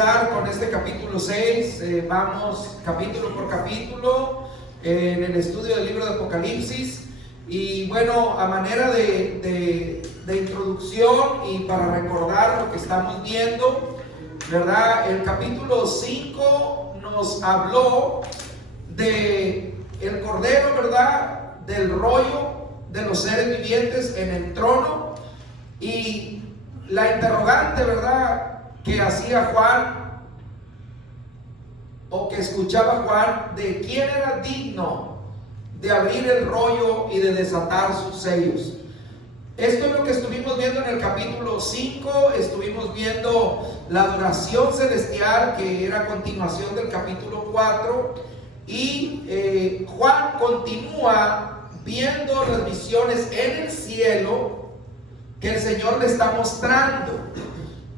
empezar con este capítulo 6, vamos capítulo por capítulo en el estudio del libro de Apocalipsis. Y bueno, a manera de introducción y para recordar lo que estamos viendo, ¿verdad? El capítulo 5 nos habló de el Cordero, ¿verdad? Del rollo de los seres vivientes en el trono, y la interrogante, ¿verdad?, que hacía Juan, o que escuchaba Juan, de quién era digno de abrir el rollo y de desatar sus sellos. Esto es lo que estuvimos viendo en el capítulo 5. Estuvimos viendo la adoración celestial, que era continuación del capítulo 4, y Juan continúa viendo las visiones en el cielo que el Señor le está mostrando.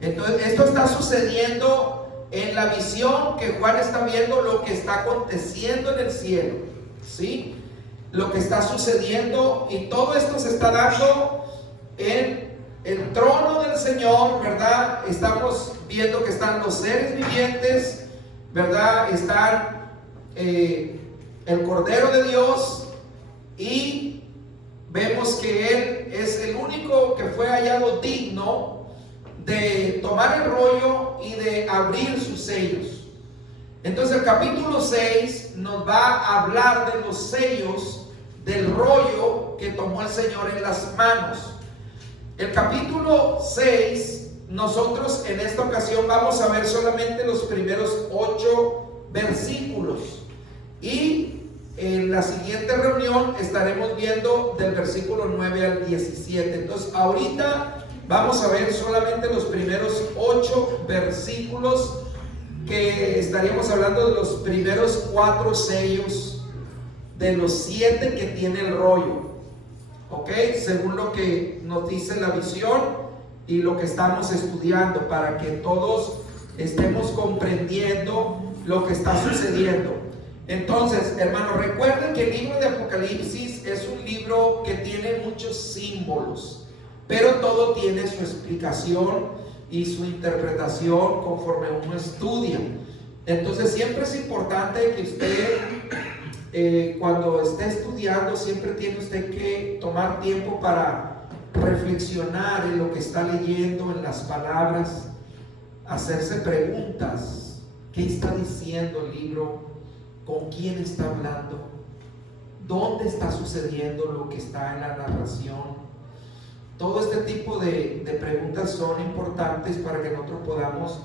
Entonces, esto está sucediendo en la visión que Juan está viendo, lo que está aconteciendo en el cielo, ¿sí? Lo que está sucediendo, y todo esto se está dando en el trono del Señor, ¿verdad? Estamos viendo que están los seres vivientes, ¿verdad? Están el Cordero de Dios, y vemos que Él es el único que fue hallado digno de tomar el rollo y de abrir sus sellos. Entonces el capítulo 6 nos va a hablar de los sellos del rollo que tomó el Señor en las manos. El capítulo 6, nosotros en esta ocasión vamos a ver solamente los primeros 8 versículos, y en la siguiente reunión estaremos viendo del versículo 9 al 17. Entonces ahorita vamos a ver solamente los primeros 8 versículos, que estaríamos hablando de los primeros 4 sellos de los 7 que tiene el rollo, ¿ok? Según lo que nos dice la visión y lo que estamos estudiando, para que todos estemos comprendiendo lo que está sucediendo. Entonces, hermanos, recuerden que el libro de Apocalipsis es un libro que tiene muchos símbolos, pero todo tiene su explicación y su interpretación conforme uno estudia. Entonces siempre es importante que usted, cuando esté estudiando, siempre tiene usted que tomar tiempo para reflexionar en lo que está leyendo, en las palabras, hacerse preguntas. ¿Qué está diciendo el libro? ¿Con quién está hablando? ¿Dónde está sucediendo lo que está en la narración? Todo este tipo de preguntas son importantes para que nosotros podamos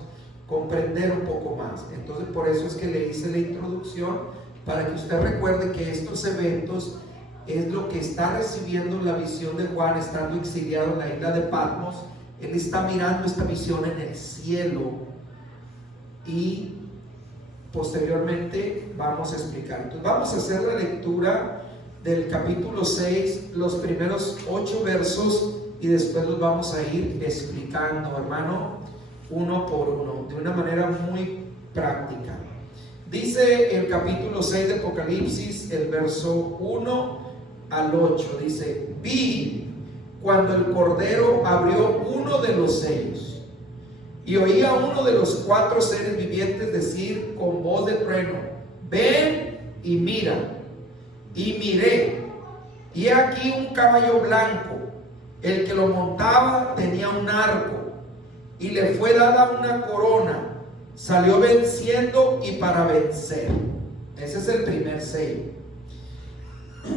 comprender un poco más. Entonces, por eso es que le hice la introducción, para que usted recuerde que estos eventos es lo que está recibiendo la visión de Juan estando exiliado en la isla de Patmos. Él está mirando esta visión en el cielo, y posteriormente vamos a explicar. Entonces vamos a hacer la lectura del capítulo 6, los primeros 8 versos, y después los vamos a ir explicando, hermano, uno por uno, de una manera muy práctica. Dice el capítulo 6 de Apocalipsis, el verso 1 al 8, dice: vi cuando el Cordero abrió uno de los sellos, y oí a uno de los 4 seres vivientes decir con voz de trueno: ven y mira. Y miré, y he aquí un caballo blanco. El que lo montaba tenía un arco, y le fue dada una corona. Salió venciendo y para vencer. Ese es el primer sello.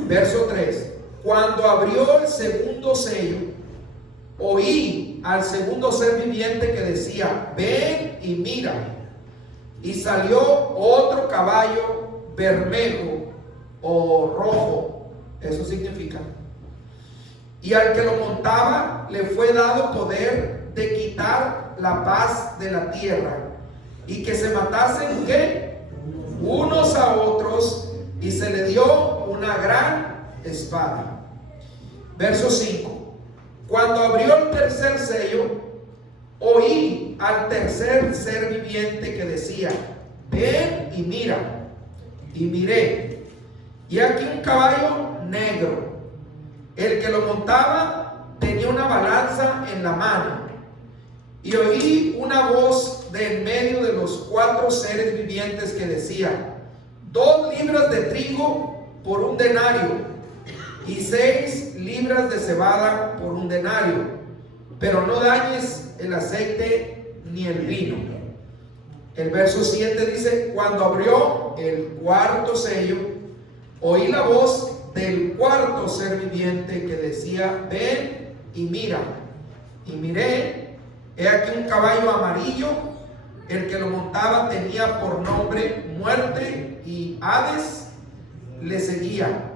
Verso 3: cuando abrió el segundo sello, oí al segundo ser viviente que decía: ven y mira. Y salió otro caballo bermejo o rojo, eso significa, y al que lo montaba le fue dado poder de quitar la paz de la tierra, y que se matasen ¿qué? Unos a otros, y se le dio una gran espada. Verso 5: cuando abrió el tercer sello, oí al tercer ser viviente que decía: ven y mira. Y miré, y aquí un caballo negro. El que lo montaba tenía una balanza en la mano, y oí una voz de en medio de los 4 seres vivientes que decía: 2 libras de trigo por 1 denario, y 6 libras de cebada por 1 denario, pero no dañes el aceite ni el vino. El verso 7 dice: cuando abrió el 4º sello, oí la voz del 4º ser viviente que decía: ven y mira. Y miré, he aquí un caballo amarillo, el que lo montaba tenía por nombre Muerte, y Hades le seguía,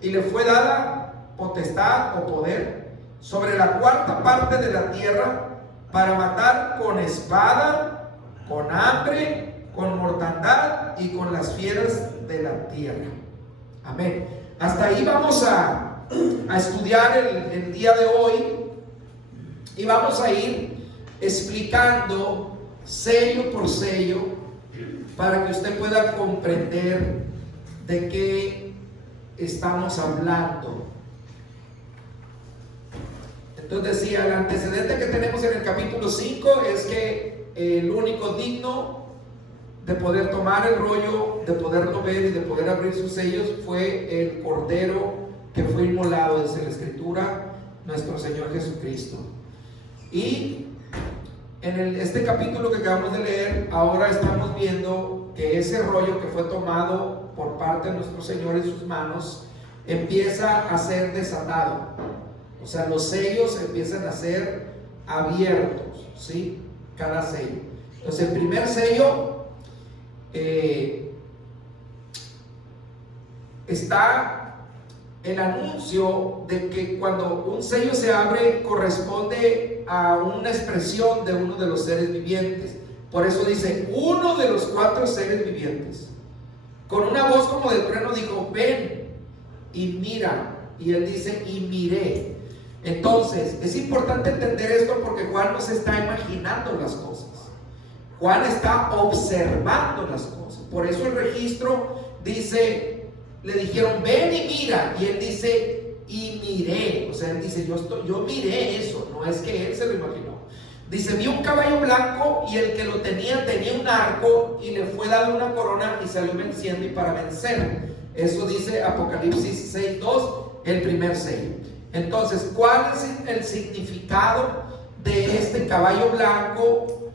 y le fue dada potestad o poder sobre la 4ª parte de la tierra, para matar con espada, con hambre, con mortandad y con las fieras de la tierra. Amén. Hasta ahí vamos a estudiar el día de hoy, y vamos a ir explicando sello por sello para que usted pueda comprender de qué estamos hablando. Entonces decía, el antecedente que tenemos en el capítulo 5 es que el único digno de poder tomar el rollo, de poderlo ver y de poder abrir sus sellos fue el Cordero que fue inmolado, desde la Escritura, nuestro Señor Jesucristo. Y en este capítulo que acabamos de leer, ahora estamos viendo que ese rollo que fue tomado por parte de nuestro Señor en sus manos empieza a ser desatado. O sea, los sellos empiezan a ser abiertos, ¿sí? Cada sello. Entonces, el primer sello está el anuncio de que cuando un sello se abre corresponde a una expresión de uno de los seres vivientes. Por eso dice: uno de los 4 seres vivientes, con una voz como de trueno, dijo: ven y mira. Y él dice: y miré. Entonces es importante entender esto, porque Juan no se está imaginando las cosas, Juan está observando las cosas. Por eso el registro dice: le dijeron ven y mira, y él dice: y miré. O sea, él dice: yo miré eso, no es que él se lo imaginó. Dice: vi un caballo blanco, y el que lo tenía un arco, y le fue dada una corona, y salió venciendo y para vencer. Eso dice Apocalipsis 6:2, el primer sello. Entonces, ¿cuál es el significado de este caballo blanco?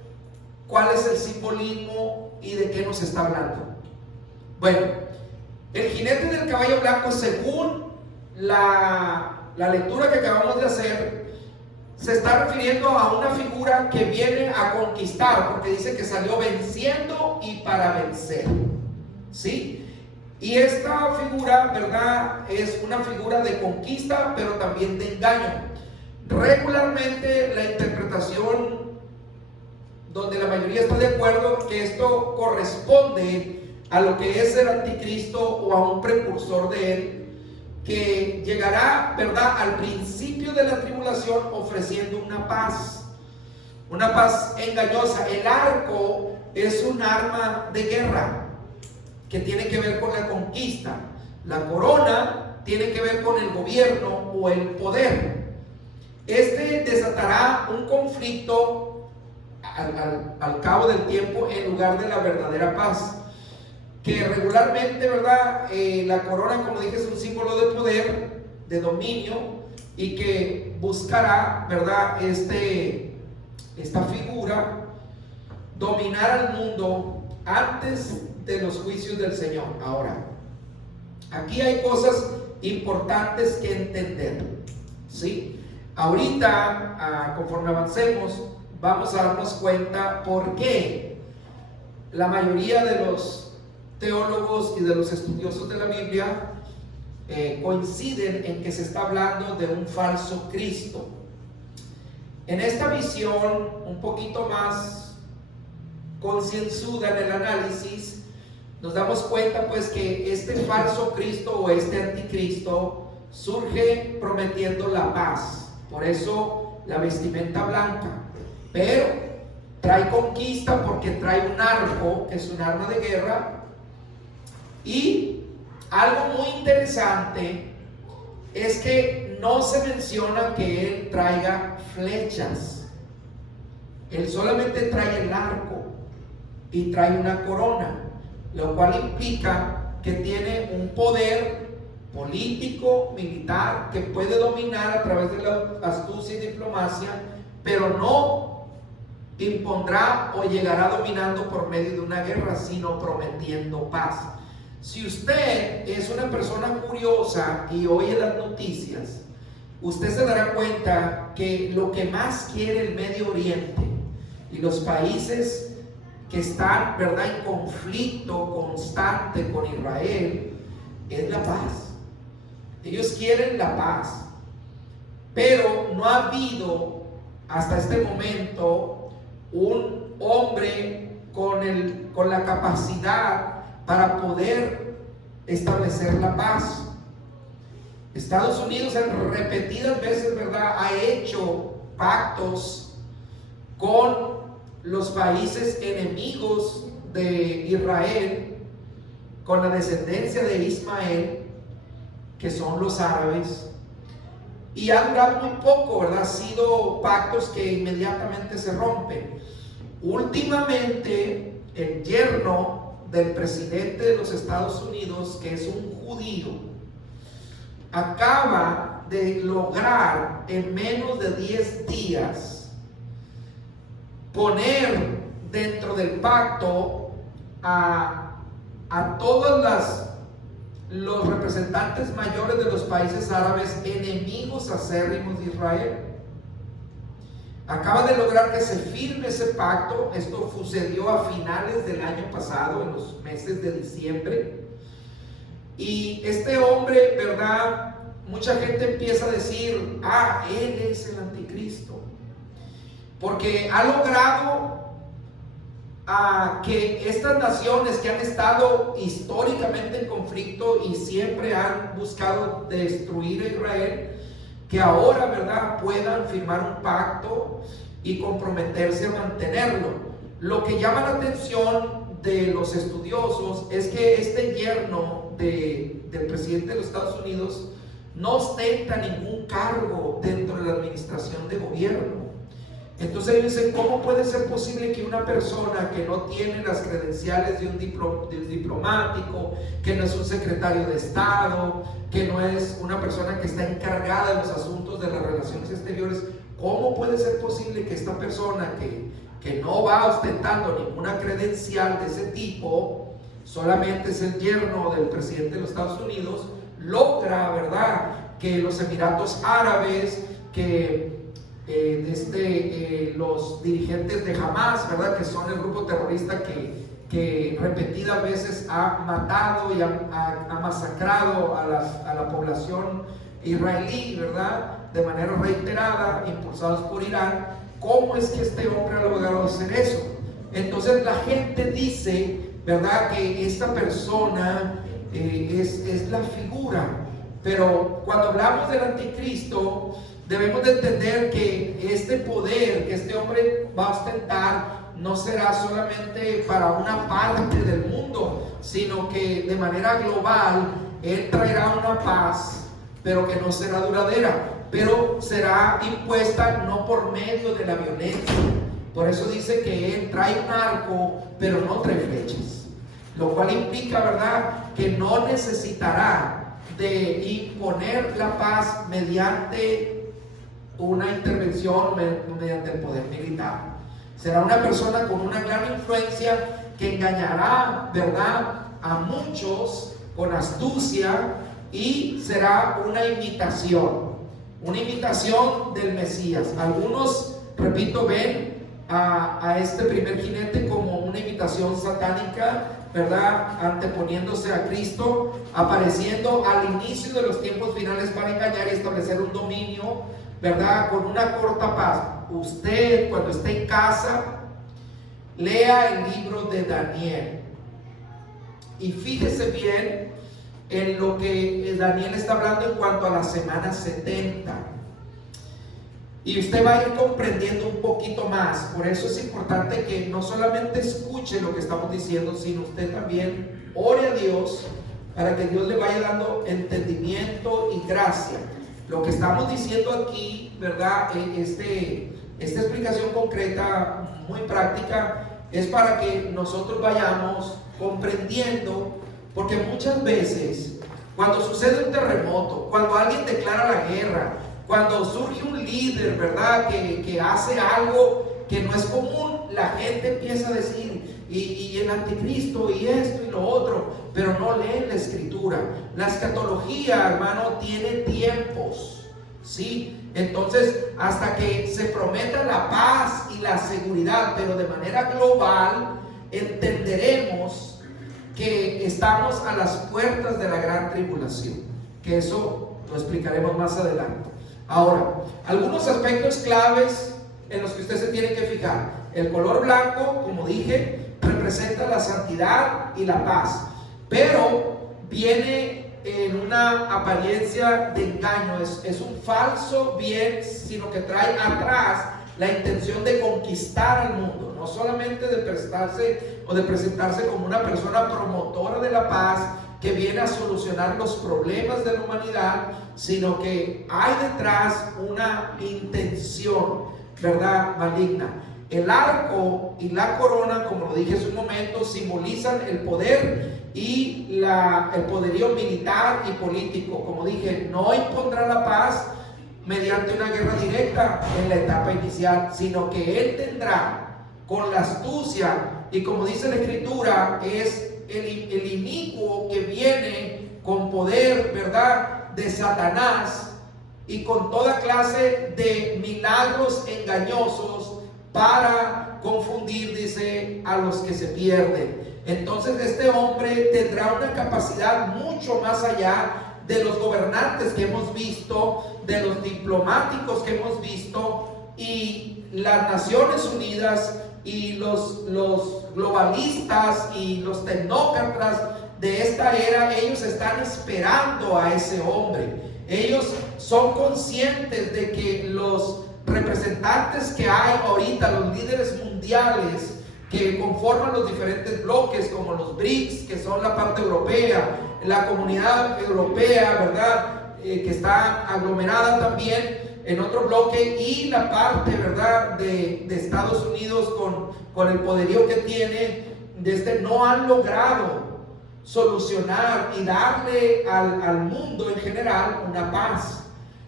¿Cuál es el simbolismo y de qué nos está hablando? Bueno, el jinete del caballo blanco, según la lectura que acabamos de hacer, se está refiriendo a una figura que viene a conquistar, porque dice que salió venciendo y para vencer, ¿sí? Y esta figura, ¿verdad?, es una figura de conquista, pero también de engaño. Regularmente la interpretación, donde la mayoría está de acuerdo, que esto corresponde a lo que es el anticristo o a un precursor de él, que llegará, ¿verdad?, al principio de la tribulación ofreciendo una paz engañosa. El arco es un arma de guerra que tiene que ver con la conquista. La corona tiene que ver con el gobierno o el poder. Este desatará un conflicto al cabo del tiempo, en lugar de la verdadera paz, que regularmente, ¿verdad?, la corona, como dije, es un símbolo de poder, de dominio, y que buscará, ¿verdad?, esta figura dominar al mundo antes de los juicios del Señor. Ahora, aquí hay cosas importantes que entender, ¿sí? Ahorita, conforme avancemos, vamos a darnos cuenta por qué la mayoría de los teólogos y de los estudiosos de la Biblia coinciden en que se está hablando de un falso Cristo. En esta visión un poquito más concienzuda en el análisis, nos damos cuenta pues que este falso Cristo o este anticristo surge prometiendo la paz. Por eso la vestimenta blanca, pero trae conquista porque trae un arco, que es un arma de guerra. Y algo muy interesante es que no se menciona que él traiga flechas. Él solamente trae el arco y trae una corona, lo cual implica que tiene un poder político, militar, que puede dominar a través de la astucia y diplomacia, pero no impondrá o llegará dominando por medio de una guerra, sino prometiendo paz. Si usted es una persona curiosa y oye las noticias, usted se dará cuenta que lo que más quiere el Medio Oriente y los países que están, ¿verdad?, en conflicto constante con Israel es la paz. Ellos quieren la paz, pero no ha habido hasta este momento un hombre con la capacidad para poder establecer la paz. Estados Unidos en repetidas veces, ¿verdad?, ha hecho pactos con los países enemigos de Israel, con la descendencia de Ismael, que son los árabes, y ha durado muy poco, ¿verdad? Han sido pactos que inmediatamente se rompen. Últimamente, el yerno del presidente de los Estados Unidos, que es un judío, acaba de lograr en menos de 10 días poner dentro del pacto a todos los representantes mayores de los países árabes enemigos acérrimos de Israel. Acaba de lograr que se firme ese pacto. Esto sucedió a finales del año pasado, en los meses de diciembre. Y este hombre, ¿verdad?, mucha gente empieza a decir: él es el anticristo, porque ha logrado que estas naciones que han estado históricamente en conflicto y siempre han buscado destruir a Israel, que ahora, ¿verdad?, puedan firmar un pacto y comprometerse a mantenerlo. Lo que llama la atención de los estudiosos es que este yerno del presidente de los Estados Unidos no ostenta ningún cargo dentro de la administración de gobierno. Entonces ellos dicen: ¿cómo puede ser posible que una persona que no tiene las credenciales de un diplomático, que no es un secretario de Estado, que no es una persona que está encargada de los asuntos de las relaciones exteriores, cómo puede ser posible que esta persona que no va ostentando ninguna credencial de ese tipo, solamente es el yerno del presidente de los Estados Unidos, logra, ¿verdad?, que los Emiratos Árabes, que los dirigentes de Hamas, ¿verdad?, que son el grupo terrorista que repetidas veces ha matado y ha masacrado a la población israelí, ¿verdad?, de manera reiterada, impulsados por Irán. ¿Cómo es que este hombre ha logrado hacer eso? Entonces la gente dice, ¿verdad?, que esta persona es la figura. Pero cuando hablamos del anticristo, debemos de entender que este poder que este hombre va a ostentar no será solamente para una parte del mundo, sino que de manera global él traerá una paz, pero que no será duradera, pero será impuesta no por medio de la violencia. Por eso dice que él trae un arco, pero no trae flechas, lo cual implica, ¿verdad?, que no necesitará de imponer la paz mediante una intervención, mediante el poder militar. Será una persona con una gran influencia que engañará, ¿verdad?, a muchos con astucia, y será una imitación del Mesías. Algunos, repito, ven a este primer jinete como una imitación satánica, ¿verdad?, anteponiéndose a Cristo, apareciendo al inicio de los tiempos finales para engañar y establecer un dominio, ¿verdad?, con una corta paz. Usted, cuando esté en casa, lea el libro de Daniel y fíjese bien en lo que Daniel está hablando en cuanto a la semana 70. Y usted va a ir comprendiendo un poquito más. Por eso es importante que no solamente escuche lo que estamos diciendo, sino usted también ore a Dios para que Dios le vaya dando entendimiento y gracia. Lo que estamos diciendo aquí, ¿verdad?, esta explicación concreta, muy práctica, es para que nosotros vayamos comprendiendo, porque muchas veces cuando sucede un terremoto, cuando alguien declara la guerra, cuando surge un líder, ¿verdad?, que hace algo que no es común, la gente empieza a decir, y el anticristo, y esto y lo otro, pero no leen la escritura. La escatología, hermano, tiene tiempos, ¿sí? Entonces, hasta que se prometa la paz y la seguridad, pero de manera global, entenderemos que estamos a las puertas de la gran tribulación, que eso lo explicaremos más adelante. Ahora, algunos aspectos claves en los que usted se tiene que fijar. El color blanco, como dije, representa la santidad y la paz, pero viene en una apariencia de engaño, es un falso bien, sino que trae atrás la intención de conquistar al mundo, no solamente de prestarse o de presentarse como una persona promotora de la paz que viene a solucionar los problemas de la humanidad, sino que hay detrás una intención, ¿verdad?, maligna. El arco y la corona, como lo dije hace un momento, simbolizan el poder y el poderío militar y político. Como dije, no impondrá la paz mediante una guerra directa en la etapa inicial, sino que él tendrá con la astucia, y como dice la escritura, es el inicuo que viene con poder, ¿verdad?, de Satanás, y con toda clase de milagros engañosos para confundir, dice, a los que se pierden. Entonces este hombre tendrá una capacidad mucho más allá de los gobernantes que hemos visto, de los diplomáticos que hemos visto, y las Naciones Unidas y los globalistas y los tecnócratas de esta era. Ellos están esperando a ese hombre. Ellos son conscientes de que los representantes que hay ahorita, los líderes mundiales que conforman los diferentes bloques, como los BRICS, que son la parte europea, la comunidad europea, ¿verdad?, que está aglomerada también en otro bloque, y la parte, ¿verdad?, de Estados Unidos con el poderío que tiene, no han logrado solucionar y darle al mundo en general una paz.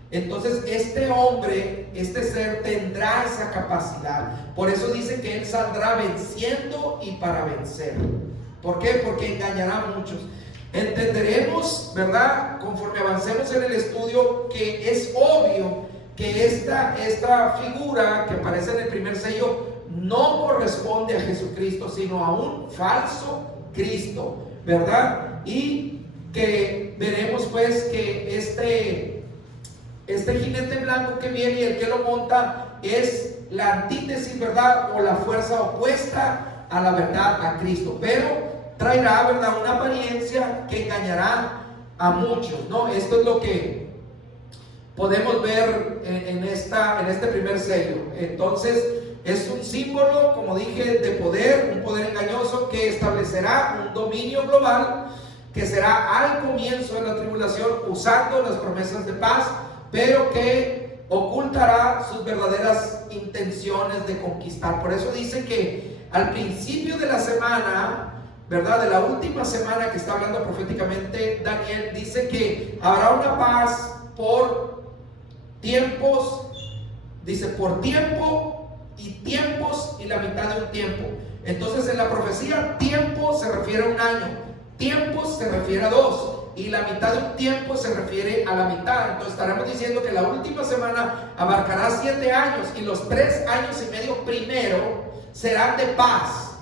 Entonces este hombre, este ser, tendrá esa capacidad. Por eso dice que él saldrá venciendo y para vencer. ¿Por qué? Porque engañará a muchos. Entenderemos, ¿verdad?, conforme avancemos en el estudio, que es obvio que esta figura que aparece en el primer sello no corresponde a Jesucristo, sino a un falso Cristo, ¿verdad? Y que veremos pues que este jinete blanco que viene y el que lo monta es la antítesis, ¿verdad?, o la fuerza opuesta a la verdad, a Cristo, pero traerá, ¿verdad?, una apariencia que engañará a muchos, ¿no? Esto es lo que podemos ver en este primer sello. Entonces es un símbolo, como dije, de poder, un poder engañoso que establecerá un dominio global que será al comienzo de la tribulación, usando las promesas de paz, pero que ocultará sus verdaderas intenciones de conquistar. Por eso dice que al principio de la semana, ¿verdad?, de la última semana que está hablando proféticamente Daniel, dice que habrá una paz por tiempos, dice por tiempo y tiempos y la mitad de un tiempo. Entonces en la profecía, tiempo se refiere a un año, tiempos se refiere a 2, y la mitad de un tiempo se refiere a la mitad. Entonces estaremos diciendo que la última semana abarcará 7 años, y los 3 años y medio primero serán de paz.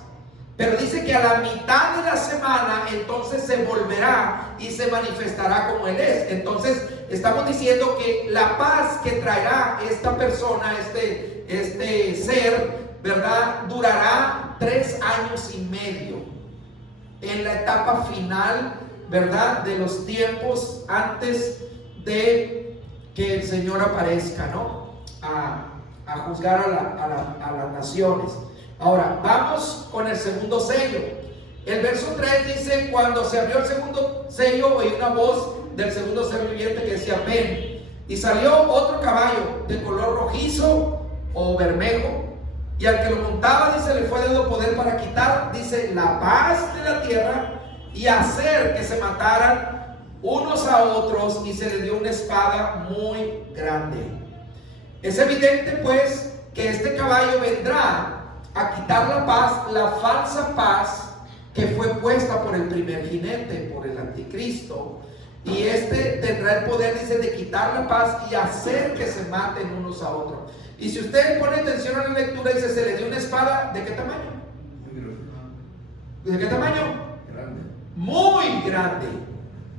Pero dice que a la mitad de la semana entonces se volverá y se manifestará como Él es. Entonces estamos diciendo que la paz que traerá esta persona, este ser, ¿verdad?, durará 3 años y medio en la etapa final, ¿verdad?, de los tiempos antes de que el Señor aparezca, ¿no?, a juzgar a las naciones. Ahora, vamos con el segundo sello. El verso 3 dice: cuando se abrió el segundo sello, oí una voz del segundo ser viviente que decía: ven. Y salió otro caballo de color rojizo, o bermejo, y al que lo montaba, dice, le fue dado poder para quitar, dice, la paz de la tierra y hacer que se mataran unos a otros, y se le dio una espada muy grande. Es evidente pues que este caballo vendrá a quitar la paz, la falsa paz que fue puesta por el primer jinete, por el anticristo. Y este tendrá el poder, dice, de quitar la paz y hacer que se maten unos a otros. Y si usted pone atención a la lectura, dice, se le dio una espada, ¿de qué tamaño? ¿De qué tamaño? Grande. Muy grande.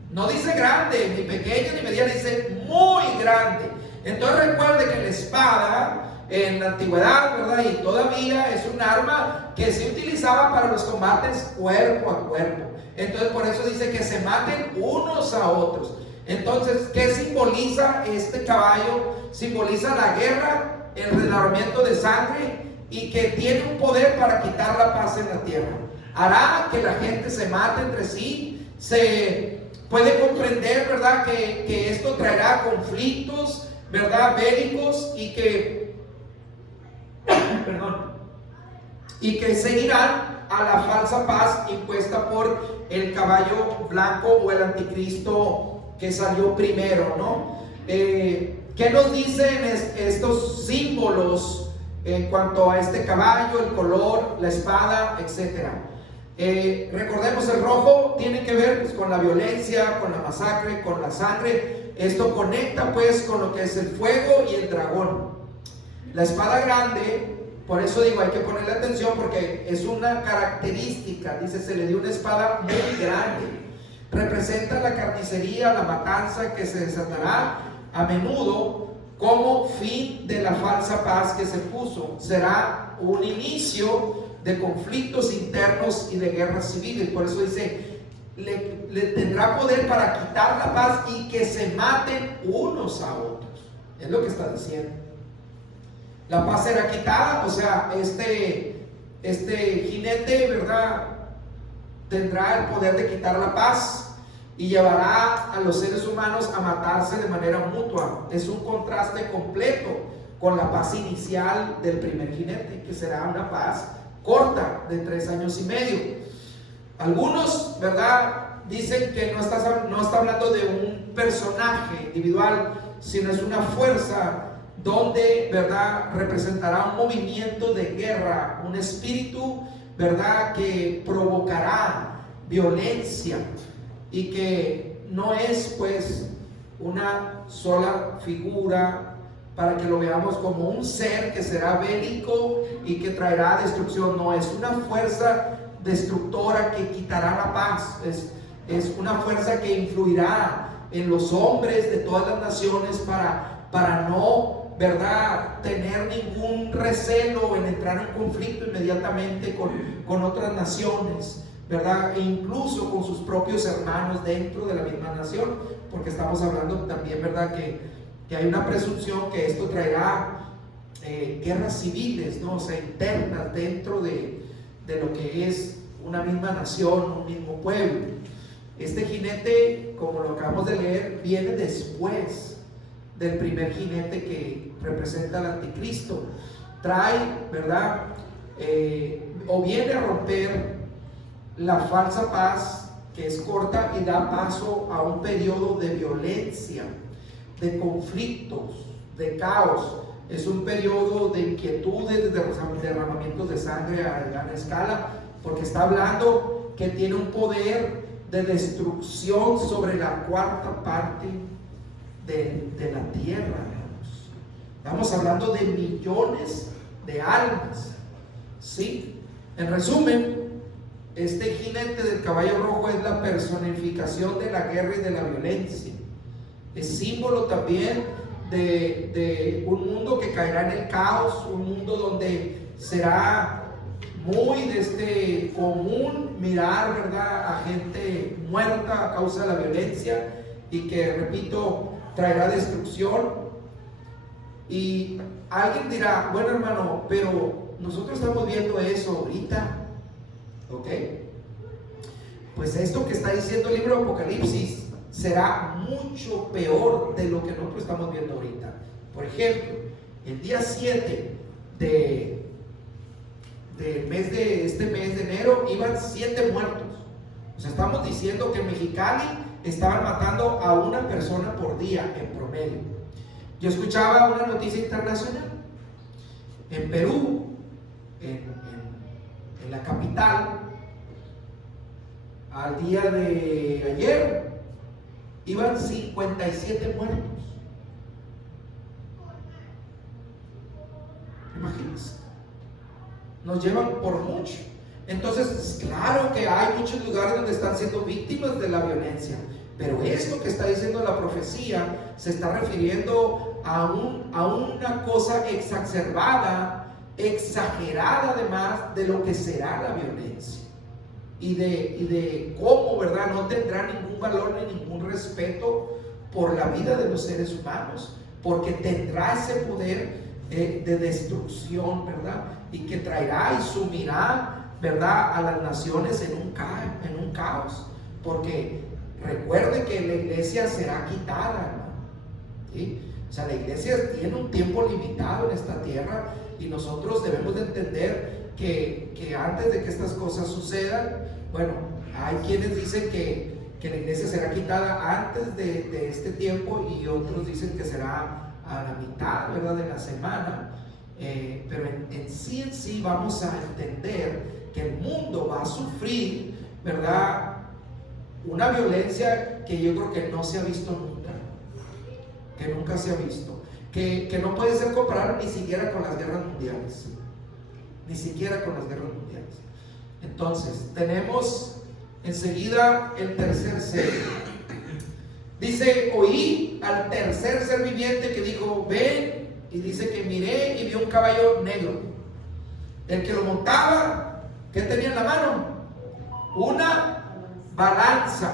No dice grande, ni pequeña, ni mediana, dice muy grande. Entonces recuerde que la espada en la antigüedad, ¿verdad? Y todavía es un arma que se utilizaba para los combates cuerpo a cuerpo. Entonces por eso dice que se maten unos a otros. Entonces, ¿qué simboliza este caballo? Simboliza la guerra, el derramamiento de sangre, y que tiene un poder para quitar la paz en la tierra. Hará que la gente se mate entre sí. Se puede comprender, ¿verdad?, que esto traerá conflictos, ¿verdad?, bélicos, y que y que seguirán a la falsa paz impuesta por el caballo blanco o el anticristo que salió primero, ¿no? ¿Qué nos dicen estos símbolos en cuanto a este caballo, el color, la espada, etcétera? Recordemos, el rojo tiene que ver pues con la violencia, con la masacre, con la sangre. Esto conecta pues con lo que es el fuego y el dragón. La espada grande, por eso digo, hay que ponerle atención porque es una característica. Dice, se le dio una espada muy grande. Representa la carnicería, la matanza que se desatará a menudo como fin de la falsa paz que se puso. Será un inicio de conflictos internos y de guerras civiles. Por eso dice, le tendrá poder para quitar la paz y que se maten unos a otros. Es lo que está diciendo. La paz será quitada, o sea, este jinete, ¿verdad?, tendrá el poder de quitar la paz y llevará a los seres humanos a matarse de manera mutua. Es un contraste completo con la paz inicial del primer jinete, que será una paz corta de 3 años y medio. Algunos, ¿verdad?, dicen que no está hablando de un personaje individual, sino es una fuerza donde, ¿verdad?, representará un movimiento de guerra, un espíritu, ¿verdad?, que provocará violencia, y que no es pues una sola figura para que lo veamos como un ser que será bélico y que traerá destrucción. No, es una fuerza destructora que quitará la paz. Es una fuerza que influirá en los hombres de todas las naciones para no, ¿verdad?, tener ningún recelo en entrar en conflicto inmediatamente con otras naciones, ¿verdad?, e incluso con sus propios hermanos dentro de la misma nación, porque estamos hablando también, ¿verdad?, que hay una presunción que esto traerá guerras civiles, ¿no?, o sea, internas dentro de lo que es una misma nación, un mismo pueblo. Este jinete, como lo acabamos de leer, viene después del primer jinete que representa al anticristo. Trae, ¿verdad?, o viene a romper la falsa paz, que es corta, y da paso a un periodo de violencia, de conflictos, de caos. Es un periodo de inquietudes, de derramamientos de sangre a gran escala, porque está hablando que tiene un poder de destrucción sobre la cuarta parte de la tierra, hermanos. Estamos hablando de millones de almas, ¿sí? En resumen, este jinete del caballo rojo es la personificación de la guerra y de la violencia. Es símbolo también de un mundo que caerá en el caos, un mundo donde será muy común mirar, ¿verdad?, a gente muerta a causa de la violencia, y que, repito, traerá destrucción. Y alguien dirá, bueno, hermano, pero nosotros estamos viendo eso ahorita, ¿ok? Pues esto que está diciendo el libro de Apocalipsis será mucho peor de lo que nosotros estamos viendo ahorita. Por ejemplo, el día 7 del mes de este mes de enero iban 7 muertos. O sea, estamos diciendo que en Mexicali estaban matando a una persona por día en promedio. Yo escuchaba una noticia internacional. En Perú, en la capital, al día de ayer, iban 57 muertos. Imagínense. Nos llevan por mucho. Entonces, claro que hay muchos lugares donde están siendo víctimas de la violencia, pero esto que está diciendo la profecía se está refiriendo a una cosa exacerbada, exagerada además de lo que será la violencia y de cómo, ¿verdad?, no tendrá ningún valor ni ningún respeto por la vida de los seres humanos, porque tendrá ese poder de destrucción, ¿verdad?, y que traerá y sumirá, ¿verdad?, a las naciones en un caos, porque recuerde que la iglesia será quitada, ¿no? ¿Sí? O sea, la iglesia tiene un tiempo limitado en esta tierra y nosotros debemos de entender que antes de que estas cosas sucedan, bueno, hay quienes dicen que la iglesia será quitada antes de este tiempo y otros dicen que será a la mitad, ¿verdad?, de la semana. Pero en sí vamos a entender que el mundo va a sufrir, ¿verdad?, una violencia que yo creo que no se ha visto nunca, que nunca se ha visto, que no puede ser comparado ni siquiera con las guerras mundiales, ni siquiera con las guerras mundiales. Entonces, tenemos enseguida el tercer ser. Dice: oí al tercer ser viviente que dijo: ven. Y dice que miré y vi un caballo negro. El que lo montaba, ¿qué tenía en la mano? Una balanza.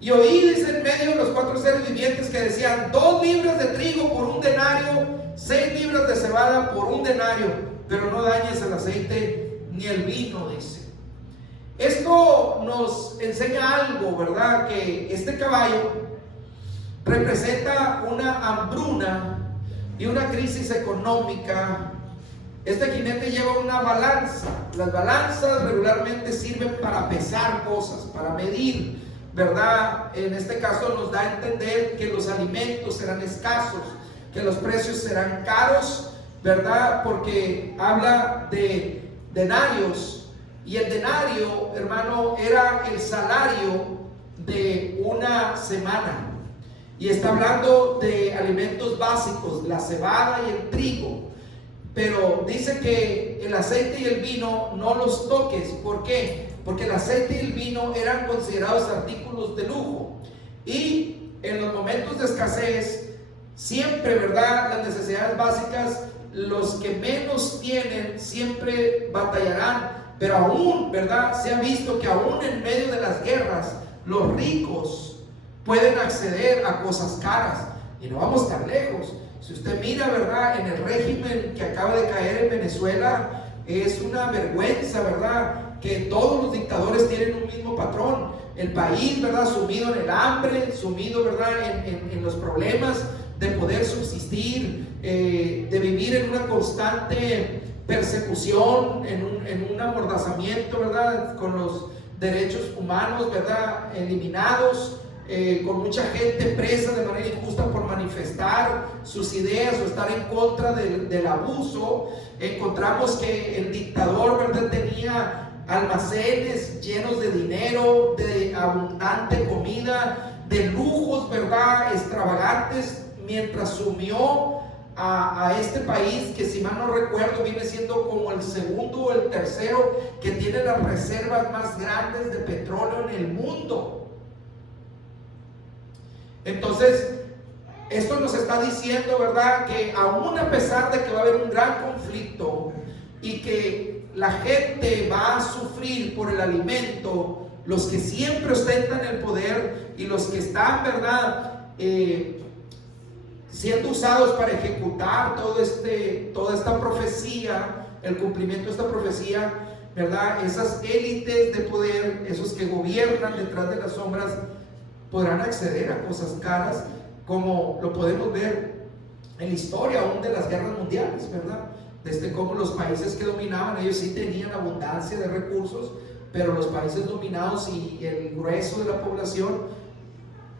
Y oí, dice, en medio de los 4 seres vivientes que decían: 2 libras de trigo por 1 denario, 6 libras de cebada por 1 denario, pero no dañes el aceite ni el vino, dice. Esto nos enseña algo, ¿verdad? Que este caballo representa una hambruna y una crisis económica. Este jinete lleva una balanza. Las balanzas regularmente sirven para pesar cosas, para medir, ¿verdad? En este caso nos da a entender que los alimentos serán escasos, que los precios serán caros, ¿verdad? Porque habla de denarios, y el denario, hermano, era el salario de una semana. Y está hablando de alimentos básicos, la cebada y el trigo. Pero dice que el aceite y el vino no los toques. ¿Por qué? Porque el aceite y el vino eran considerados artículos de lujo. Y en los momentos de escasez, siempre, ¿verdad?, las necesidades básicas, los que menos tienen siempre batallarán. Pero aún, ¿verdad?, se ha visto que aún en medio de las guerras, los ricos pueden acceder a cosas caras. Y no vamos tan lejos. Si usted mira, ¿verdad?, en el régimen que acaba de caer en Venezuela, es una vergüenza, ¿verdad?, que todos los dictadores tienen un mismo patrón. El país, ¿verdad?, sumido en el hambre, sumido, ¿verdad?, en los problemas de poder subsistir, de vivir en una constante persecución, en un amordazamiento, ¿verdad?, con los derechos humanos, ¿verdad?, eliminados. Con mucha gente presa de manera injusta por manifestar sus ideas o estar en contra del abuso. Encontramos que el dictador, ¿verdad?, tenía almacenes llenos de dinero, de abundante comida, de lujos, ¿verdad?, extravagantes, mientras sumió a este país que, si mal no recuerdo, viene siendo como el segundo o el tercero que tiene las reservas más grandes de petróleo en el mundo. Entonces, esto nos está diciendo, ¿verdad?, que aún a pesar de que va a haber un gran conflicto y que la gente va a sufrir por el alimento, los que siempre ostentan el poder y los que están, ¿verdad?, siendo usados para ejecutar toda esta profecía, el cumplimiento de esta profecía, ¿verdad?, esas élites de poder, esos que gobiernan detrás de las sombras, podrán acceder a cosas caras, como lo podemos ver en la historia aún de las guerras mundiales, ¿verdad? Cómo los países que dominaban, ellos sí tenían abundancia de recursos, pero los países dominados y el grueso de la población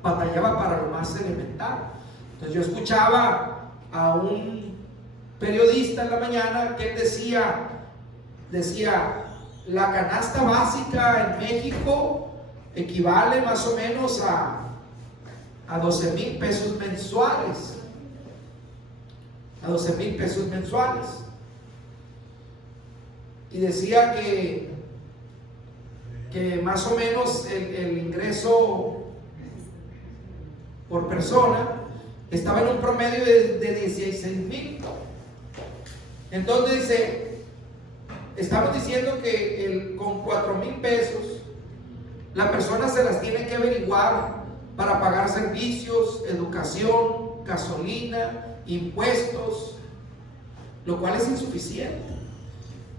batallaba para lo más elemental. Entonces yo escuchaba a un periodista en la mañana que decía, la canasta básica en México equivale más o menos a 12,000 pesos mensuales. A 12,000 pesos mensuales. Y decía que más o menos el ingreso por persona estaba en un promedio de 16,000. Entonces dice, estamos diciendo que con 4,000 pesos la persona se las tiene que averiguar para pagar servicios, educación, gasolina, impuestos, lo cual es insuficiente.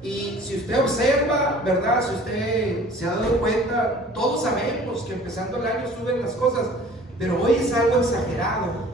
Y si usted observa, ¿verdad? Si usted se ha dado cuenta, todos sabemos que empezando el año suben las cosas, pero hoy es algo exagerado.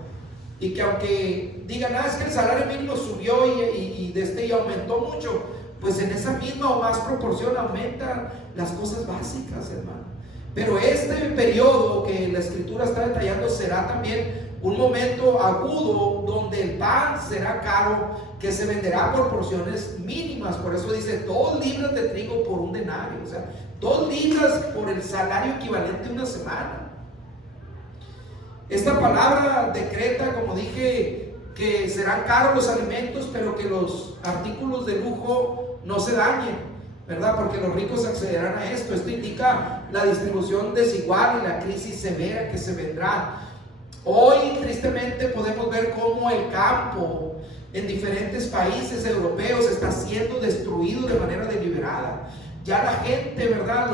Y que aunque digan, es que el salario mínimo subió y aumentó mucho, pues en esa misma o más proporción aumentan las cosas básicas, hermano. Pero este periodo que la Escritura está detallando será también un momento agudo donde el pan será caro, que se venderá por porciones mínimas. Por eso dice 2 libras de trigo por un denario, o sea, 2 libras por el salario equivalente a una semana. Esta palabra decreta, como dije, que serán caros los alimentos, pero que los artículos de lujo no se dañen, ¿verdad? Porque los ricos accederán a esto. Esto indica la distribución desigual y la crisis severa que se vendrá. Hoy tristemente podemos ver cómo el campo en diferentes países europeos está siendo destruido de manera deliberada. Ya la gente, ¿verdad?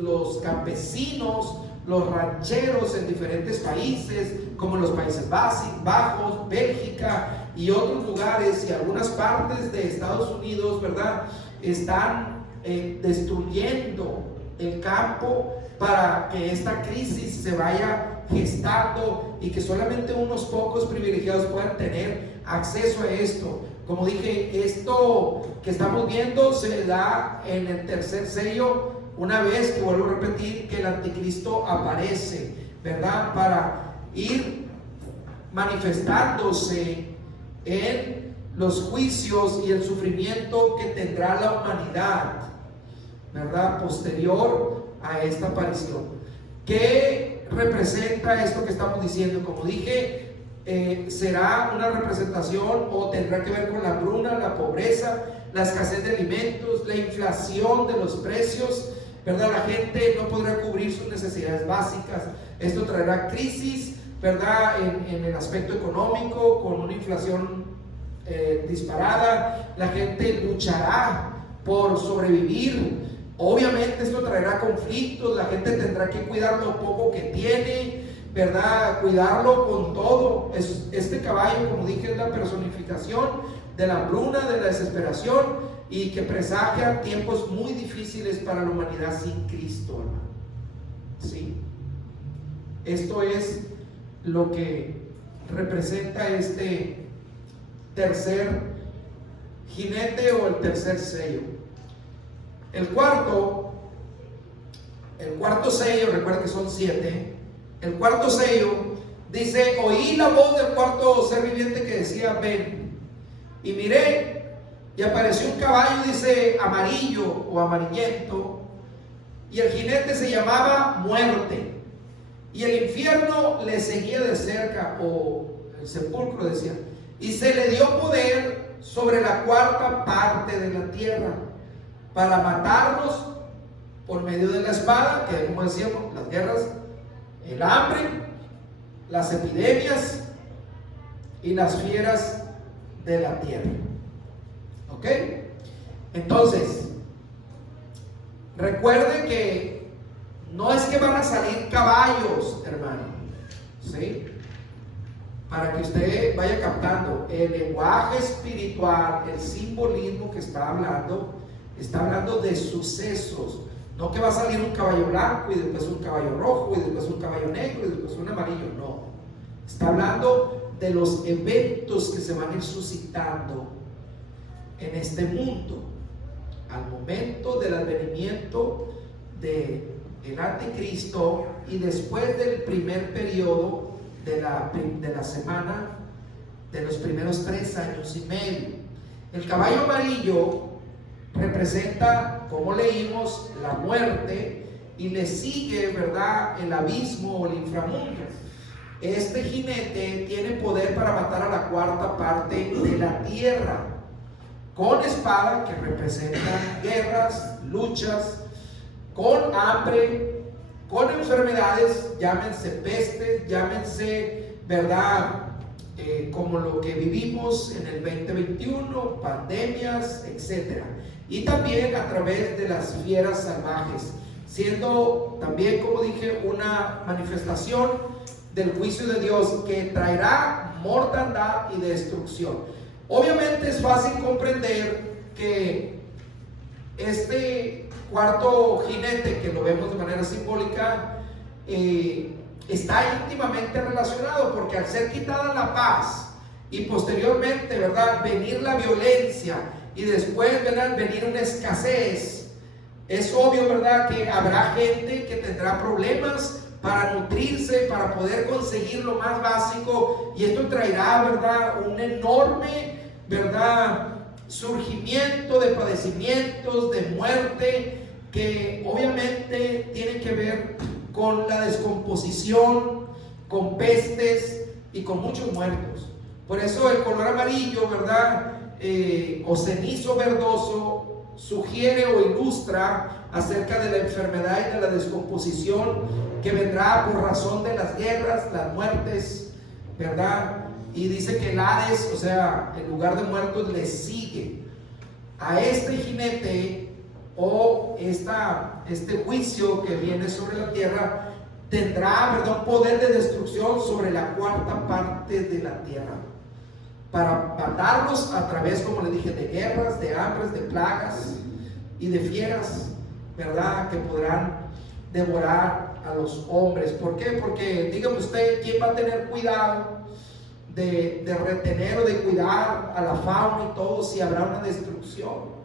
Los campesinos, los rancheros en diferentes países, como los Países Bajos, Bélgica y otros lugares y algunas partes de Estados Unidos, ¿verdad? Están destruyendo el campo para que esta crisis se vaya gestando y que solamente unos pocos privilegiados puedan tener acceso a esto. Como dije, esto que estamos viendo se da en el tercer sello, una vez que, vuelvo a repetir, que el anticristo aparece, ¿verdad? Para ir manifestándose en los juicios y el sufrimiento que tendrá la humanidad, ¿verdad? Posterior a esta aparición. ¿Qué representa esto que estamos diciendo? Como dije, será una representación o tendrá que ver con la hambruna, la pobreza, la escasez de alimentos, la inflación de los precios, ¿verdad? La gente no podrá cubrir sus necesidades básicas. Esto traerá crisis, ¿verdad? En el aspecto económico, con una inflación disparada. La gente luchará por sobrevivir. Obviamente esto traerá conflictos. La gente tendrá que cuidar lo poco que tiene, ¿verdad? Cuidarlo con todo. Este caballo, como dije, es la personificación de la hambruna, de la desesperación, y que presagia tiempos muy difíciles para la humanidad sin Cristo, hermano. ¿Sí? Esto es lo que representa este tercer jinete o el tercer sello. El cuarto sello, recuerden que son 7. El cuarto sello dice: oí la voz del cuarto ser viviente que decía: ven. Y miré, y apareció un caballo, dice, amarillo o amarillento, y el jinete se llamaba Muerte, y el infierno le seguía de cerca, o el sepulcro, decía, y se le dio poder sobre la 4ª parte de la tierra para matarnos por medio de la espada, que como decíamos, las guerras, el hambre, las epidemias y las fieras de la tierra. ¿Ok? Entonces, recuerde que no es que van a salir caballos, hermano, ¿sí? Para que usted vaya captando el lenguaje espiritual, el simbolismo que está hablando de sucesos. No que va a salir un caballo blanco y después un caballo rojo y después un caballo negro y después un amarillo. No, está hablando de los eventos que se van a ir suscitando en este mundo, al momento del advenimiento del anticristo y después del primer periodo de la semana, de los primeros 3 años y medio. El caballo amarillo representa, como leímos, la muerte, y le sigue, ¿verdad?, el abismo o el inframundo. Este jinete tiene poder para matar a la cuarta parte de la tierra, con espada, que representa guerras, luchas, con hambre, con enfermedades, llámense pestes, llámense, ¿verdad?, como lo que vivimos en el 2021, pandemias, etc. Y también a través de las fieras salvajes, siendo también, como dije, una manifestación del juicio de Dios que traerá mortandad y destrucción. Obviamente es fácil comprender que este cuarto jinete, que lo vemos de manera simbólica, está íntimamente relacionado, porque al ser quitada la paz y posteriormente, ¿verdad?, venir la violencia y después, ¿verdad?, venir una escasez, es obvio, ¿verdad?, que habrá gente que tendrá problemas para nutrirse, para poder conseguir lo más básico, y esto traerá, ¿verdad?, un enorme, ¿verdad?, surgimiento de padecimientos, de muerte, que obviamente tienen que ver con la descomposición, con pestes y con muchos muertos. Por eso el color amarillo, ¿verdad?, o cenizo verdoso, sugiere o ilustra acerca de la enfermedad y de la descomposición que vendrá por razón de las guerras, las muertes, ¿verdad? Y dice que el Hades, o sea, el lugar de muertos, le sigue a este jinete, o este juicio que viene sobre la tierra. Tendrá, ¿verdad?, poder de destrucción sobre la cuarta parte de la tierra, para matarlos a través, como le dije, de guerras, de hambres, de plagas y de fieras, ¿verdad?, que podrán devorar a los hombres. ¿Por qué? Porque dígame usted, ¿quién va a tener cuidado de retener o de cuidar a la fauna y todo si habrá una destrucción?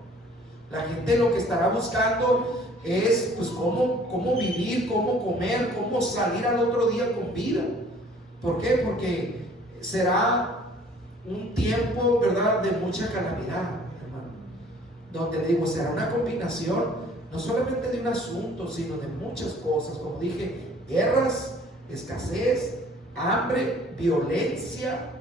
La gente lo que estará buscando es, pues, cómo vivir, cómo comer, cómo salir al otro día con vida. ¿Por qué? Porque será un tiempo, ¿verdad?, de mucha calamidad, hermano, donde digo, será una combinación no solamente de un asunto, sino de muchas cosas, como dije, guerras, escasez, hambre, violencia,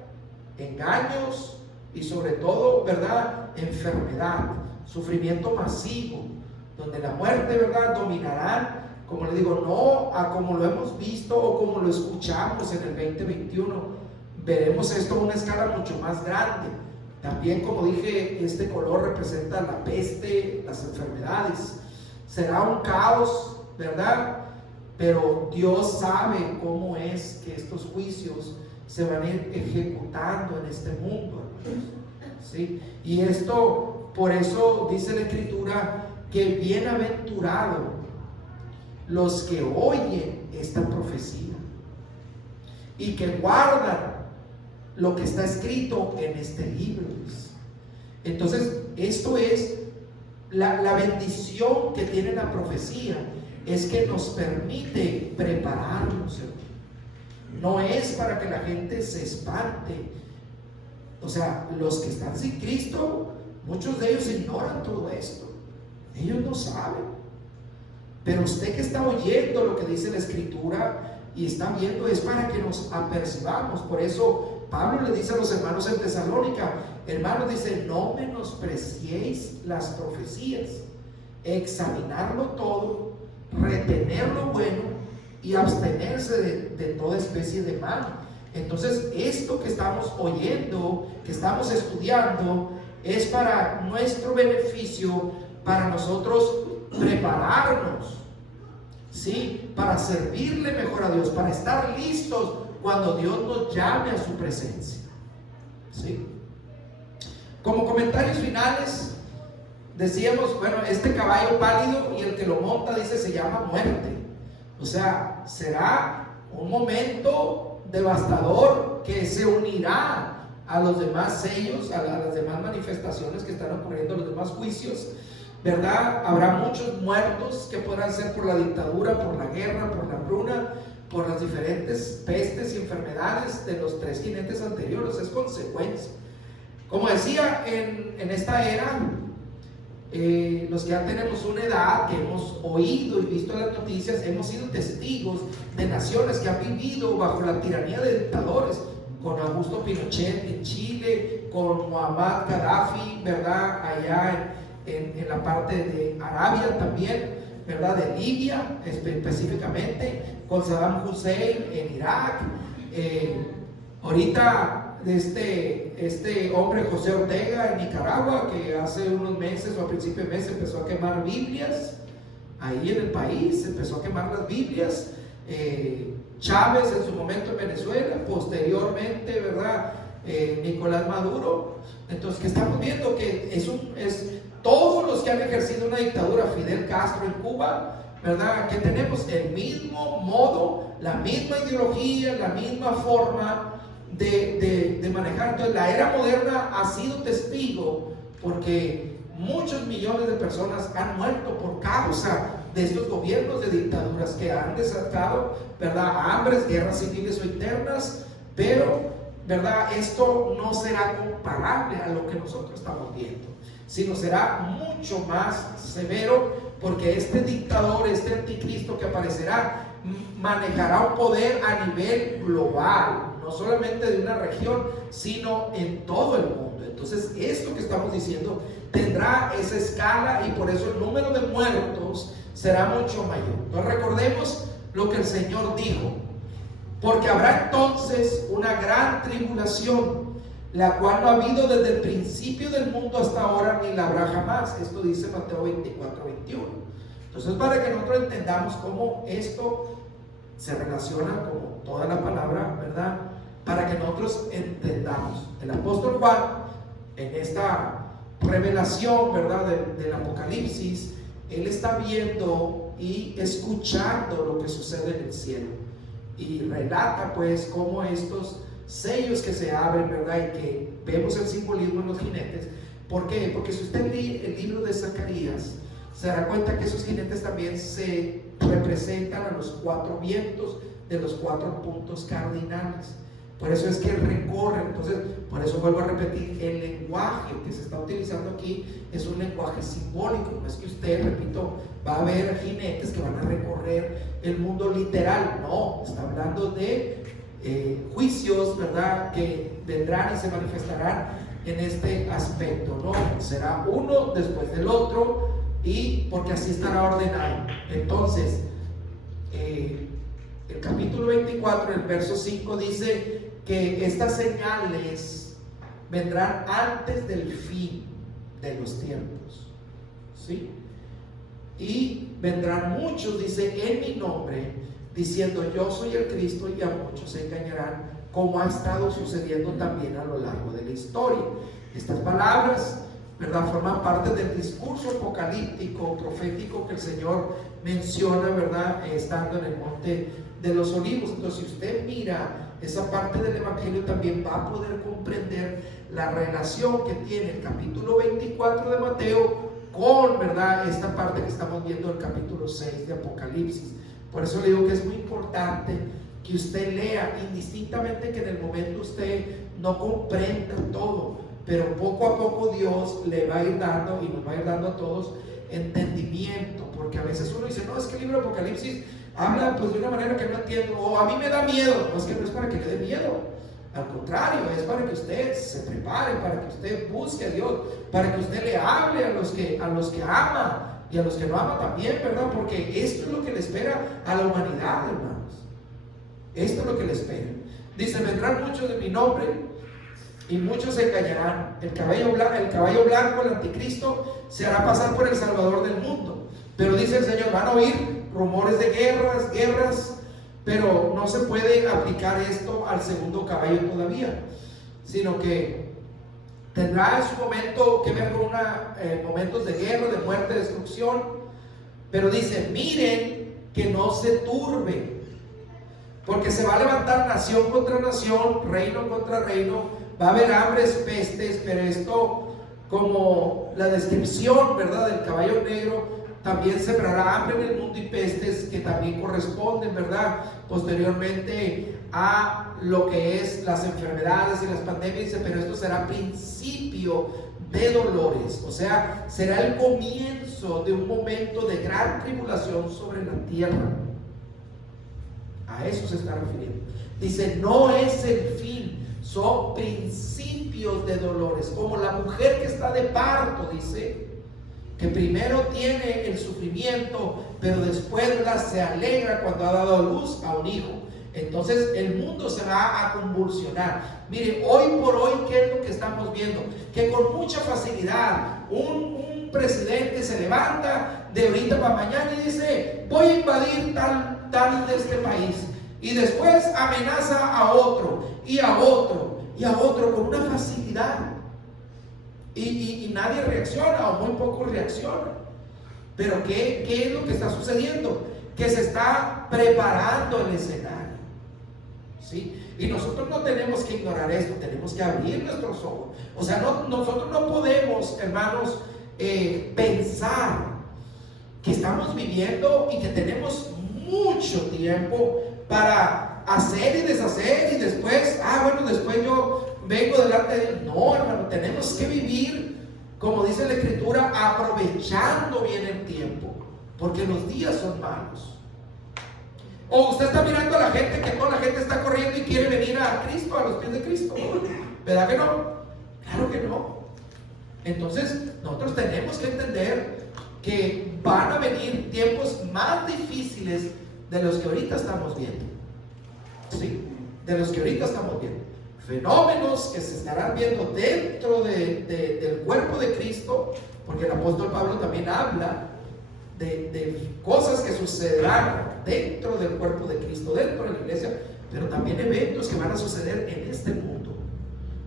engaños y sobre todo, ¿verdad?, enfermedad, sufrimiento masivo, donde la muerte, ¿verdad?, dominará, como le digo, no a como lo hemos visto o como lo escuchamos en el 2021. Veremos esto a una escala mucho más grande. También, como dije, este color representa la peste, las enfermedades. Será un caos, ¿verdad? Pero Dios sabe cómo es que estos juicios se van a ir ejecutando en este mundo, hermanos. ¿Sí? Y esto, por eso dice la Escritura que bienaventurado los que oyen esta profecía y que guardan lo que está escrito en este libro. Entonces, esto es la bendición que tiene la profecía, es que nos permite prepararnos. No es para que la gente se espante. O sea, los que están sin Cristo, muchos de ellos ignoran todo esto. Ellos no saben. Pero usted que está oyendo lo que dice la Escritura y está viendo, es para que nos apercibamos. Por eso Pablo le dice a los hermanos en Tesalónica, hermanos, dice, no menospreciéis las profecías, examinarlo todo, retener lo bueno y abstenerse de toda especie de mal. Entonces, esto que estamos oyendo, que estamos estudiando, es para nuestro beneficio, para nosotros prepararnos, ¿sí?, para servirle mejor a Dios, para estar listos cuando Dios nos llame a su presencia, ¿sí? Como comentarios finales, decíamos, bueno, este caballo pálido y el que lo monta, dice, se llama muerte. O sea, será un momento devastador que se unirá a los demás sellos, a las demás manifestaciones que están ocurriendo, a los demás juicios, ¿verdad? Habrá muchos muertos que podrán ser por la dictadura, por la guerra, por la hambruna, por las diferentes pestes y enfermedades de los 3 jinetes anteriores. Es consecuencia. Como decía, en esta era, los que ya tenemos una edad, que hemos oído y visto las noticias, hemos sido testigos de naciones que han vivido bajo la tiranía de dictadores, con Augusto Pinochet en Chile, con Muammar Gaddafi, ¿verdad? Allá en la parte de Arabia también, ¿verdad? De Libia específicamente, con Saddam Hussein en Irak. Ahorita este hombre José Ortega en Nicaragua, que hace unos meses o a principios de mes empezó a quemar Biblias ahí en el país, empezó a quemar las Biblias. Chávez en su momento en Venezuela, posteriormente, ¿verdad? Nicolás Maduro. Entonces, que estamos viendo que es todos los que han ejercido una dictadura, Fidel Castro en Cuba, ¿verdad? Que tenemos el mismo modo, la misma ideología, la misma forma de manejar. Entonces, la era moderna ha sido testigo, porque muchos millones de personas han muerto por causa de estos gobiernos de dictaduras que han desatado, ¿verdad? Hambres, guerras civiles o internas, pero, ¿verdad? Esto no será comparable a lo que nosotros estamos viendo, sino será mucho más severo, porque este dictador, este anticristo que aparecerá, manejará un poder a nivel global, no solamente de una región, sino en todo el mundo. Entonces, esto que estamos diciendo tendrá esa escala, y por eso el número de muertos será mucho mayor. Entonces, recordemos lo que el Señor dijo: porque habrá entonces una gran tribulación, la cual no ha habido desde el principio del mundo hasta ahora, ni la habrá jamás. Esto dice Mateo 24:21. Entonces, para que nosotros entendamos cómo esto se relaciona con toda la palabra, ¿verdad? Para que nosotros entendamos. El apóstol Juan, en esta revelación, ¿verdad? Del Apocalipsis, él está viendo y escuchando lo que sucede en el cielo, y relata pues cómo estos sellos que se abren, ¿verdad? Y que vemos el simbolismo en los jinetes. ¿Por qué? Porque si usted lee el libro de Zacarías, se dará cuenta que esos jinetes también se representan a los 4 vientos de los 4 puntos cardinales. Por eso es que recorren. Entonces, por eso vuelvo a repetir, el lenguaje que se está utilizando aquí es un lenguaje simbólico. No es que usted, repito, va a ver jinetes que van a recorrer el mundo literal. No, está hablando de juicios, ¿verdad? Que vendrán y se manifestarán en este aspecto, ¿no? Será uno después del otro, y porque así estará ordenado. Entonces, el capítulo 24, el verso 5 dice que estas señales vendrán antes del fin de los tiempos, ¿sí? Y vendrán muchos, dice, en mi nombre, diciendo yo soy el Cristo, y a muchos se engañarán, como ha estado sucediendo también a lo largo de la historia. Estas palabras, ¿verdad?, forman parte del discurso apocalíptico, profético, que el Señor menciona, ¿verdad?, estando en el monte de los olivos. Entonces, si usted mira esa parte del evangelio, también va a poder comprender la relación que tiene el capítulo 24 de Mateo con, ¿verdad?, esta parte que estamos viendo del capítulo 6 de Apocalipsis. Por eso le digo que es muy importante que usted lea, indistintamente que en el momento usted no comprenda todo, pero poco a poco Dios le va a ir dando, y nos va a ir dando a todos entendimiento, porque a veces uno dice, no, es que el libro de Apocalipsis habla pues de una manera que no entiendo, o a mí me da miedo. No, es que no es para que le dé miedo, al contrario, es para que usted se prepare, para que usted busque a Dios, para que usted le hable a los que ama, y a los que no ama también, ¿verdad? Porque esto es lo que le espera a la humanidad, hermanos. Esto es lo que le espera. Dice, vendrán muchos de mi nombre, y muchos se engañarán. El caballo blanco, el anticristo, se hará pasar por el Salvador del mundo. Pero dice el Señor, van a oír rumores de guerras, pero no se puede aplicar esto al segundo caballo todavía, sino que tendrá en su momento que ver con momentos de guerra, de muerte, de destrucción. Pero dice, miren que no se turbe, porque se va a levantar nación contra nación, reino contra reino, va a haber hambres, pestes, pero esto, como la descripción, ¿verdad?, del caballo negro, también sembrará hambre en el mundo y pestes que también corresponden, ¿verdad?, posteriormente a lo que es las enfermedades y las pandemias. Dice, pero esto será principio de dolores, o sea, será el comienzo de un momento de gran tribulación sobre la tierra. A eso se está refiriendo. Dice, no es el fin, son principios de dolores, como la mujer que está de parto, dice, que primero tiene el sufrimiento, pero después, ¿verdad?, se alegra cuando ha dado a luz a un hijo. Entonces el mundo se va a convulsionar. Mire, hoy por hoy, ¿qué es lo que estamos viendo? Que con mucha facilidad un presidente se levanta de ahorita para mañana y dice, voy a invadir tal de este país, y después amenaza a otro y a otro y a otro con una facilidad, y nadie reacciona, o muy poco reacciona. Pero ¿qué es lo que está sucediendo? Que se está preparando el escenario, ¿sí? Y nosotros no tenemos que ignorar esto, tenemos que abrir nuestros ojos. O sea, nosotros no podemos, hermanos, pensar que estamos viviendo y que tenemos mucho tiempo para hacer y deshacer, y después, bueno, después yo vengo delante de Dios. No, hermano, tenemos que vivir, como dice la Escritura, aprovechando bien el tiempo, porque los días son malos. O usted está mirando a la gente, que toda la gente está corriendo y quiere venir a Cristo, a los pies de Cristo, ¿verdad que no? Claro que no. Entonces nosotros tenemos que entender que van a venir tiempos más difíciles de los que ahorita estamos viendo, ¿sí? De los que ahorita estamos viendo. Fenómenos que se estarán viendo dentro del cuerpo de Cristo, porque el apóstol Pablo también habla de cosas que sucederán dentro del cuerpo de Cristo, dentro de la iglesia, pero también eventos que van a suceder en este mundo.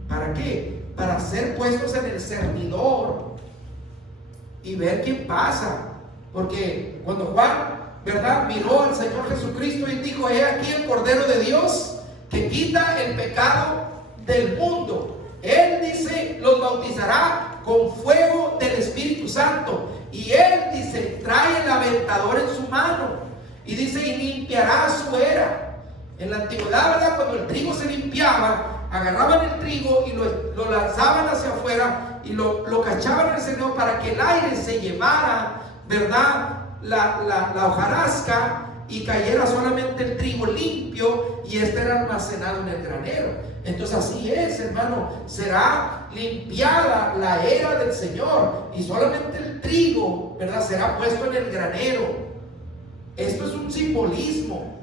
¿Para qué? Para ser puestos en el cernidor y ver qué pasa. Porque cuando Juan, ¿verdad?, miró al Señor Jesucristo y dijo, he aquí el Cordero de Dios que quita el pecado del mundo. Él dice, los bautizará con fuego del Espíritu Santo. Y él dice, trae el aventador en su mano. Y dice, y limpiará su era. En la antigüedad, ¿verdad?, cuando el trigo se limpiaba, agarraban el trigo y lo lanzaban hacia afuera y lo cachaban en el cernidor para que el aire se llevara, ¿verdad?, la hojarasca, y cayera solamente el trigo limpio, y este era almacenado en el granero. Entonces así es, hermano, será limpiada la era del Señor, y solamente el trigo, ¿verdad?, será puesto en el granero. Esto es un simbolismo.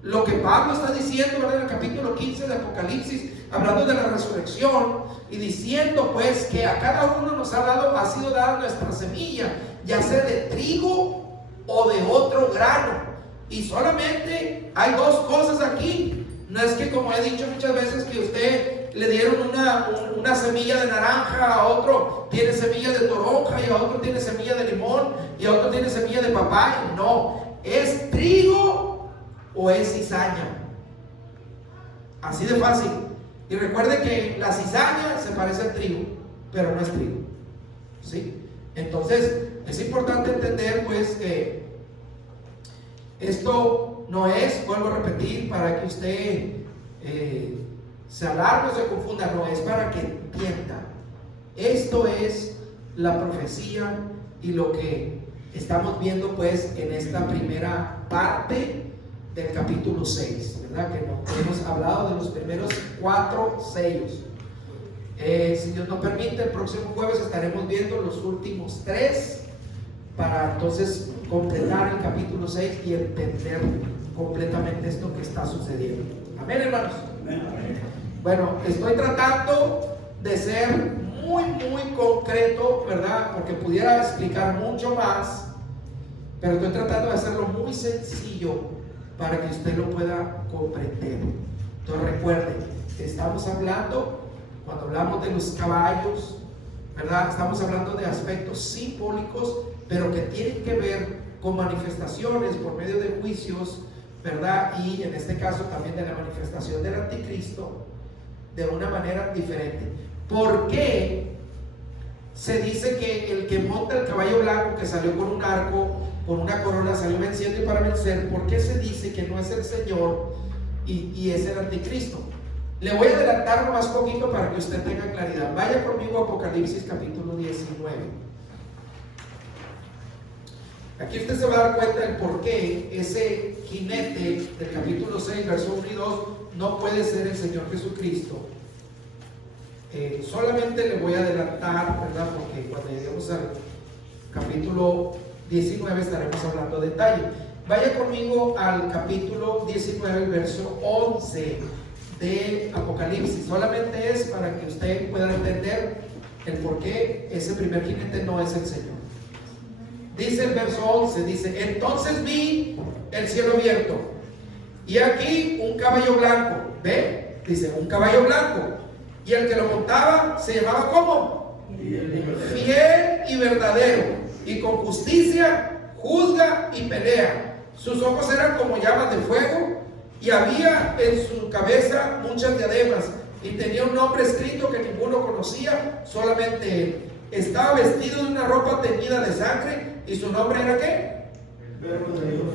Lo que Pablo está diciendo, ¿verdad?, en el capítulo 15 de Apocalipsis, hablando de la resurrección, y diciendo pues que a cada uno ha sido dada nuestra semilla, ya sea de trigo o de otro grano. Y solamente hay dos cosas aquí. No es que, como he dicho muchas veces, que usted le dieron una semilla de naranja, a otro tiene semilla de toronja, y a otro tiene semilla de limón, y a otro tiene semilla de papaya. No, es trigo o es cizaña. Así de fácil. Y recuerde que la cizaña se parece al trigo, pero no es trigo, ¿sí? Entonces es importante entender pues que esto no es, vuelvo a repetir, para que usted se alarme o se confunda. No, es para que entienda. Esto es la profecía y lo que estamos viendo pues en esta primera parte del capítulo 6, ¿verdad? Que hemos hablado de los primeros 4 sellos. Si Dios nos permite, el próximo jueves estaremos viendo los últimos 3, para entonces completar el capítulo 6 y entender completamente esto que está sucediendo. Amén, hermanos. Amén. Bueno, estoy tratando de ser muy concreto, ¿verdad?, porque pudiera explicar mucho más, pero estoy tratando de hacerlo muy sencillo para que usted lo pueda comprender. Entonces recuerde, estamos hablando, cuando hablamos de los caballos, ¿verdad?, estamos hablando de aspectos simbólicos, pero que tienen que ver con manifestaciones por medio de juicios, ¿verdad?, y en este caso también de la manifestación del anticristo, de una manera diferente. ¿Por qué se dice que el que monta el caballo blanco, que salió con un arco, con una corona, salió venciendo y para vencer? ¿Por qué se dice que no es el Señor y es el anticristo? Le voy a adelantar más poquito para que usted tenga claridad. Vaya conmigo a Apocalipsis capítulo 19. Aquí usted se va a dar cuenta del por qué ese jinete del capítulo 6, verso 1 y 2 no puede ser el Señor Jesucristo. Solamente le voy a adelantar, ¿verdad? Porque cuando lleguemos al capítulo 19 estaremos hablando de detalle. Vaya conmigo al capítulo 19, el verso 11 de Apocalipsis. Solamente es para que usted pueda entender el por qué ese primer jinete no es el Señor. Dice el verso 11, dice: entonces vi el cielo abierto y aquí un caballo blanco. ¿Ve? Dice, un caballo blanco. Y el que lo montaba se llamaba ¿cómo? Fiel y verdadero, y con justicia juzga y pelea. Sus ojos eran como llamas de fuego, y había en su cabeza muchas diademas, y tenía un nombre escrito que ninguno conocía, solamente él. Estaba vestido de una ropa teñida de sangre, y su nombre era ¿qué?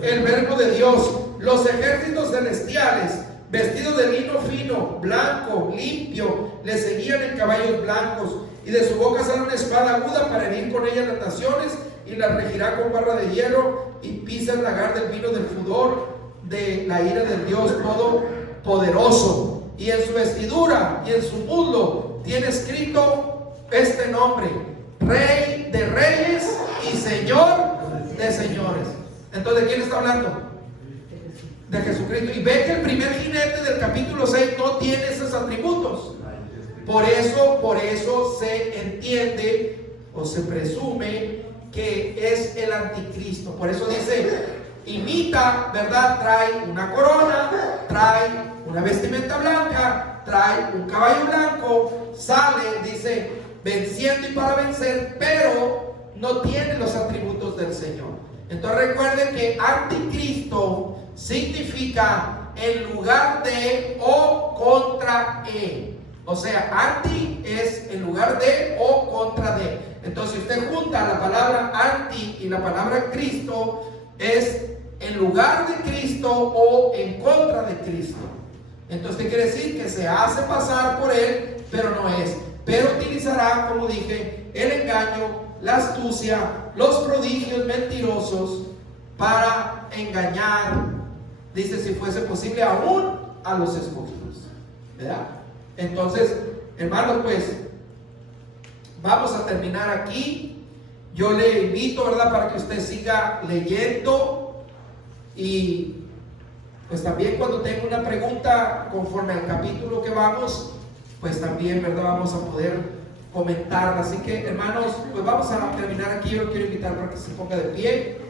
El Verbo de Dios. Los ejércitos celestiales, vestidos de lino fino, blanco, limpio, le seguían en caballos blancos, y de su boca sale una espada aguda para herir con ella las naciones, y las regirá con barra de hierro, y pisa el lagar del vino del furor de la ira del Dios Todopoderoso. Y en su vestidura y en su muslo tiene escrito este nombre: Rey de Reyes y Señor de Señores. Entonces, ¿de quién está hablando? De Jesucristo. Y ve que el primer jinete del capítulo 6 no tiene esos atributos. Por eso se entiende o se presume que es el anticristo. Por eso dice, imita, ¿verdad? Trae una corona, trae una vestimenta blanca, trae un caballo blanco, sale, dice, venciendo y para vencer, pero no tiene los atributos del Señor. Entonces recuerden que anticristo significa en lugar de o contra e. O sea, anti es en lugar de o contra de. Entonces, si usted junta la palabra anti y la palabra Cristo, es en lugar de Cristo o en contra de Cristo. Entonces, ¿qué quiere decir? Que se hace pasar por él, pero no es. Pero utilizará, como dije, el engaño, la astucia, los prodigios mentirosos para engañar, dice, si fuese posible, aún a los escogidos, ¿verdad? Entonces, hermanos, pues vamos a terminar aquí. Yo le invito, ¿verdad?, para que usted siga leyendo, y pues también cuando tenga una pregunta conforme al capítulo que vamos, pues también, ¿verdad?, vamos a poder comentarla. Así que, hermanos, pues vamos a terminar aquí. Yo quiero invitar para que se ponga de pie.